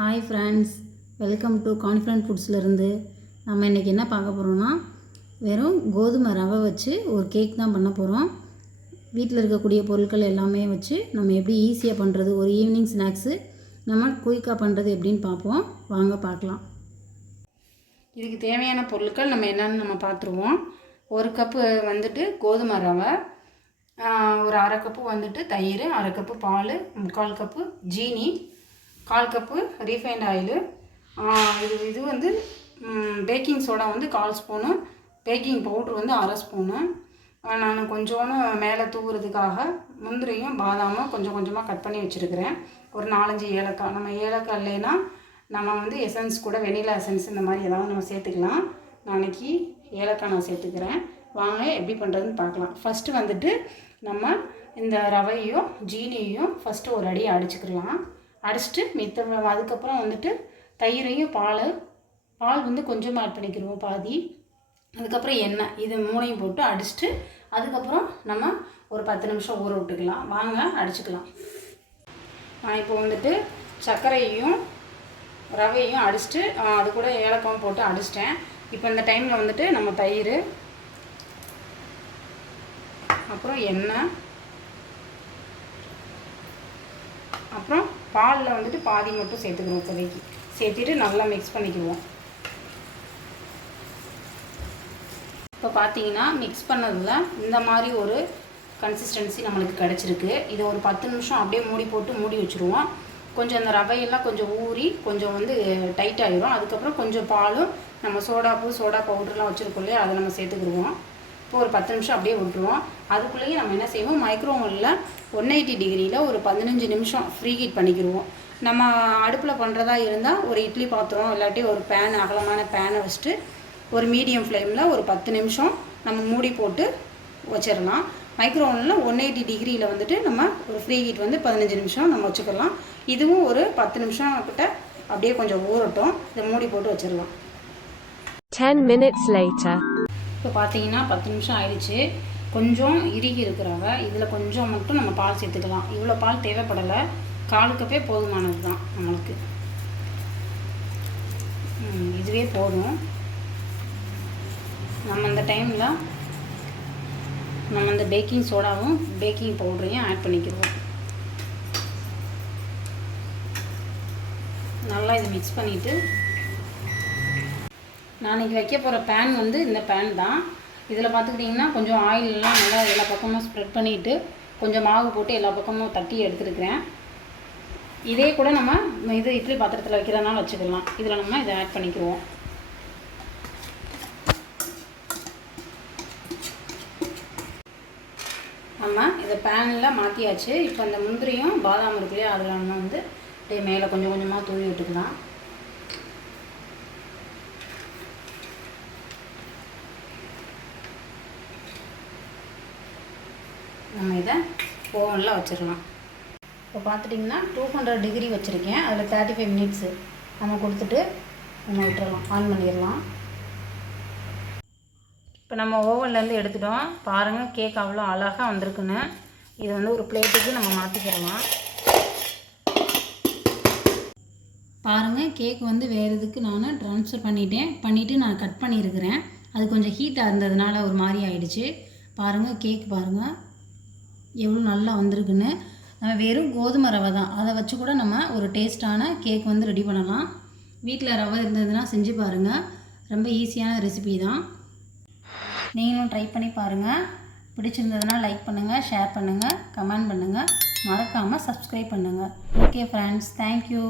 Hi friends, welcome to confident ஃபுட்ஸ்லேருந்து. நம்ம இன்றைக்கி என்ன பார்க்க போகிறோம்னா, வெறும் கோதுமை ரவை வச்சு ஒரு கேக் தான் பண்ண போகிறோம். வீட்டில் இருக்கக்கூடிய பொருட்கள் எல்லாமே வச்சு நம்ம எப்படி ஈஸியாக பண்ணுறது, ஒரு ஈவினிங் ஸ்நாக்ஸு நம்ம குயிக்காக பண்ணுறது எப்படின்னு பார்ப்போம். வாங்க பார்க்கலாம். இதுக்கு தேவையான பொருட்கள் நம்ம என்னென்னு நம்ம பார்த்துருவோம். ஒரு கப்பு வந்துட்டு கோதுமை ரவை, ஒரு அரை கப்பு வந்துட்டு தயிர், அரை கப்பு பால், 3/4 கப்பு ஜீனி, 1/4 கப்பு ரீஃபைண்ட் ஆயிலு, இது வந்து பேக்கிங் சோடா வந்து 1/4 ஸ்பூனு, பேக்கிங் பவுட்ரு வந்து அரை ஸ்பூனு. நான் கொஞ்சோன்னு மேலே தூவுறதுக்காக முந்திரியும் பாதாமும் கொஞ்சம் கொஞ்சமாக கட் பண்ணி வச்சுருக்கிறேன். ஒரு 4-5 ஏலக்காய். நம்ம ஏலக்காய் இல்லைன்னா நம்ம வந்து எசன்ஸ் கூட வெனிலா எசன்ஸ் இந்த மாதிரி ஏதாவது நம்ம சேர்த்துக்கலாம். நாளைக்கு ஏலக்காய் நான் சேர்த்துக்கிறேன். வாங்க எப்படி பண்ணுறதுன்னு பார்க்கலாம். ஃபஸ்ட்டு வந்துட்டு நம்ம இந்த ரவையும் ஜீனியையும் ஃபஸ்ட்டு ஒரு அடி அடிச்சுக்கலாம். அடிச்சுட்டு அதுக்கப்புறம் வந்துட்டு தயிரையும் பால் வந்து கொஞ்சமாக ஆட் பண்ணிக்கிடுவோம், பாதி. அதுக்கப்புறம் எண்ணெய், இது 3ஐயும் போட்டு அடிச்சுட்டு அதுக்கப்புறம் நம்ம ஒரு 10 நிமிஷம் ஊற விட்டுக்கலாம். வாங்க அடிச்சுக்கலாம். நான் இப்போ வந்துட்டு சர்க்கரையையும் ரவையையும் அடிச்சுட்டு அது கூட ஏலக்காயும் போட்டு அடிச்சிட்டேன். இப்போ இந்த டைமில் வந்துட்டு நம்ம தயிர், அப்புறம் எண்ணெய், அப்புறம் பாலில் வந்துட்டு பாதி மட்டும் சேர்த்துக்கிறோம். இப்போதைக்கு சேர்த்துட்டு நல்லா மிக்ஸ் பண்ணிக்குவோம். இப்போ பார்த்தீங்கன்னா மிக்ஸ் பண்ணதில் இந்த மாதிரி ஒரு கன்சிஸ்டன்சி நம்மளுக்கு கிடச்சிருக்கு. இதை ஒரு 10 நிமிஷம் அப்படியே மூடி வச்சுருவோம். கொஞ்சம் அந்த ரவையெல்லாம் கொஞ்சம் ஊறி கொஞ்சம் வந்து டைட் ஆகிரும். அதுக்கப்புறம் கொஞ்சம் பாலும் நம்ம சோடா பவுடர்லாம் வச்சுருக்கோம் இல்லையா, அதை நம்ம சேர்த்துக்கிடுவோம். இப்போ ஒரு 10 நிமிஷம் அப்படியே விட்டுருவோம். அதுக்குள்ளேயே நம்ம என்ன செய்வோம், மைக்ரோவேவில் 180 டிகிரியில் ஒரு 15 நிமிஷம் ஃப்ரீ ஹீட் பண்ணிக்கிடுவோம். நம்ம அடுப்பில் பண்ணுறதா இருந்தால் ஒரு இட்லி பாத்திரம் இல்லாட்டி ஒரு பேன், அகலமான பேனை வச்சுட்டு ஒரு மீடியம் ஃப்ளேமில் ஒரு 10 நிமிஷம் நம்ம மூடி போட்டு வச்சிடலாம். மைக்ரோவேவில் 180 டிகிரியில் வந்துட்டு நம்ம ஒரு ஃப்ரீ ஹீட் வந்து 15 நிமிஷம் நம்ம வச்சுக்கலாம். இதுவும் ஒரு 10 நிமிஷம் கிட்ட அப்படியே கொஞ்சம் ஊறட்டும். இதை மூடி போட்டு வச்சிடலாம். 10 minutes later. இப்போ பார்த்தீங்கன்னா 10 நிமிஷம் ஆயிடுச்சு. கொஞ்சம் இறுகி இருக்கிறவ இதில் கொஞ்சம் மட்டும் நம்ம பால் சேர்த்துக்கலாம். இவ்வளோ பால் தேவைப்படலை, 1/4 கப்பே போதுமானது தான் நம்மளுக்கு. இதுவே போதும். நம்ம இந்த டைமில் நம்ம இந்த பேக்கிங் சோடாவும் பேக்கிங் பவுடரையும் ஆட் பண்ணிக்கிடுவோம். நல்லா இது மிக்ஸ் பண்ணிவிட்டு, நான் இன்றைக்கி வைக்க போகிற பேன் வந்து இந்த பேன் தான். இதில் பார்த்துக்கிட்டிங்கன்னா கொஞ்சம் ஆயிலெலாம் நல்லா எல்லா பக்கமும் ஸ்ப்ரெட் பண்ணிவிட்டு கொஞ்சம் மாவு போட்டு எல்லா பக்கமும் தட்டி எடுத்துருக்கிறேன். இதே கூட நம்ம இது இட்லி பாத்திரத்தில் வைக்கிறதுனால வச்சுக்கலாம். இதில் நம்ம இதை ஆட் பண்ணிக்குவோம். நம்ம இதை பேனில் மாற்றியாச்சு. இப்போ இந்த முந்திரியும் பாதாம் இருக்கு இல்லையா, அதில் நம்ம வந்து அப்படியே மேலே கொஞ்சம் கொஞ்சமாக தூவி விட்டுக்கலாம். நம்ம இதை ஓவனில் வச்சிடலாம். இப்போ பார்த்துட்டிங்கன்னா 200 டிகிரி வச்சுருக்கேன். அதில் 35 மினிட்ஸு நம்ம கொடுத்துட்டு நம்ம விட்டுறலாம், ஆன் பண்ணிடலாம். இப்போ நம்ம ஓவன்லேருந்து எடுத்துட்டோம். பாருங்கள், கேக் அவ்வளோ அழகாக வந்திருக்குன்னு. இது வந்து ஒரு பிளேட்டுக்கு நம்ம மாற்றிக்கிடலாம். பாருங்கள், கேக் வந்து வேறு இதுக்கு நான் ட்ரான்ஸ்ஃபர் பண்ணிவிட்டு நான் கட் பண்ணியிருக்கிறேன். அது கொஞ்சம் ஹீட்டாக இருந்ததுனால ஒரு மாதிரி ஆயிடுச்சு. பாருங்கள், கேக் பாருங்கள் எவ்வளோ நல்லா வந்திருக்குன்னு. நம்ம வெறும் கோதுமை ரவை தான், அதை வச்சு கூட நம்ம ஒரு டேஸ்ட்டான கேக் வந்து ரெடி பண்ணலாம். வீட்டில் ரவை இருந்ததுன்னா செஞ்சு பாருங்கள். ரொம்ப ஈஸியான ரெசிபி தான். நீங்களும் ட்ரை பண்ணி பாருங்கள். பிடிச்சிருந்ததுன்னா லைக் பண்ணுங்கள், ஷேர் பண்ணுங்கள், கமெண்ட் பண்ணுங்கள், மறக்காமல் சப்ஸ்கிரைப் பண்ணுங்கள். Okay friends, thank you.